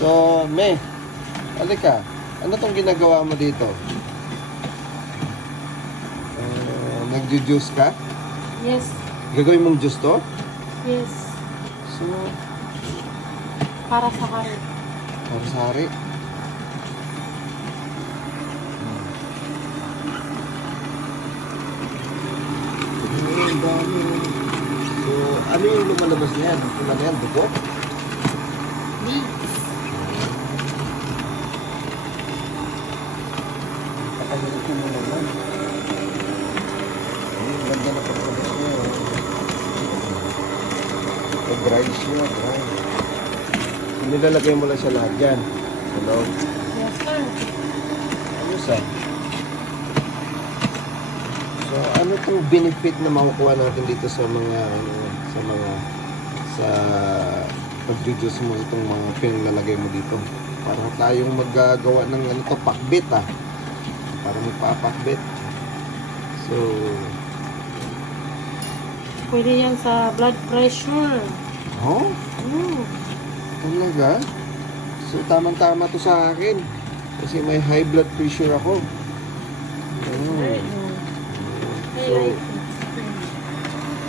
So, me, alika. Ano tong ginagawa mo dito? Uh, Nagjo-juice ka? Yes. Gagawin mong juice to? Yes. So, Para sa hari. para sa hari. Dami. So, ano yung lumalabas niyan? Ano na yan? Dugo? Beets. Pakalitin mo naman. Ay, ang ganda na pagkabas niya. oh. Dry siya. So, nilalagay mo lang siya lahat yan. Sa loob. Yes, sir. Ayos ah. So, ano itong benefit na makukuha natin dito sa mga, ano, sa mga, sa pag-juice mo itong mga pinaglalagay mo dito? Para tayong maggagawa ng ano to, pakbit ah. Para magpapakbit. So, Pwede yan sa blood pressure. Oh, Mm. talaga? So, tamang-tama to sa akin. Kasi may high blood pressure ako. Mm. So,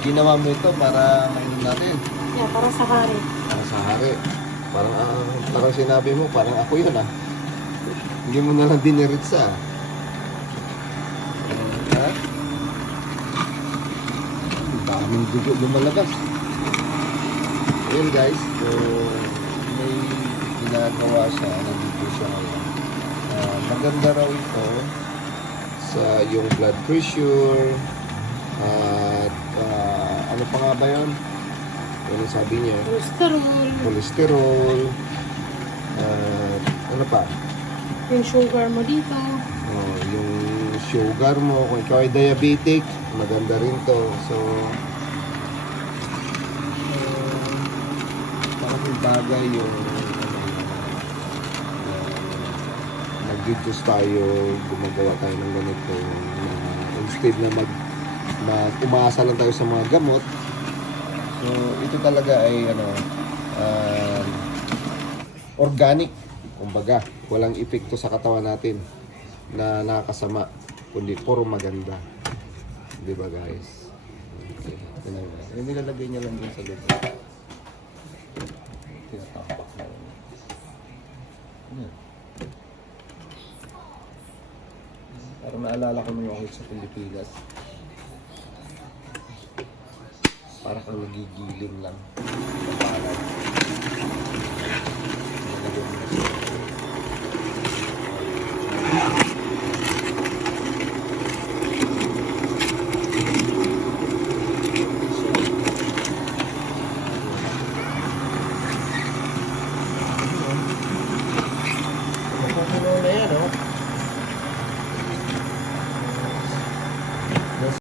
ginawa mo ito para mainom natin. Yeah, para sa hari. Para sa hari. Parang, ah, parang sinabi mo, parang ako yun ah. Hindi mo na lang diniritsa. Ang daming dugo lumalabas. Ayun guys, so may ginagawa siya, nandito siya ngayon. Ah, maganda raw ito sa yung blood pressure at ah, ano pa nga ba yun? Ano sabi niya? Cholesterol. cholesterol, at ano pa? Yung sugar mo dito. Oh, yung sugar mo, kung ikaw ay diabetic, maganda rin to. So, uh, parang bagay yung uh, nag-juice tayo, gumagawa tayo ng ganito. na instead na mag, umasa lang tayo sa mga gamot, So, ito talaga ay ano, um, organic. Kumbaga, walang epekto sa katawan natin na nakakasama, kundi puro maganda. Di ba guys? Okay. Ito na yun. Nilalagay niya lang dun sa loob. Tinatapak na yun. Yan. Parang naalala ko nung ako sa Pilipinas. Para kang nagigiling lang.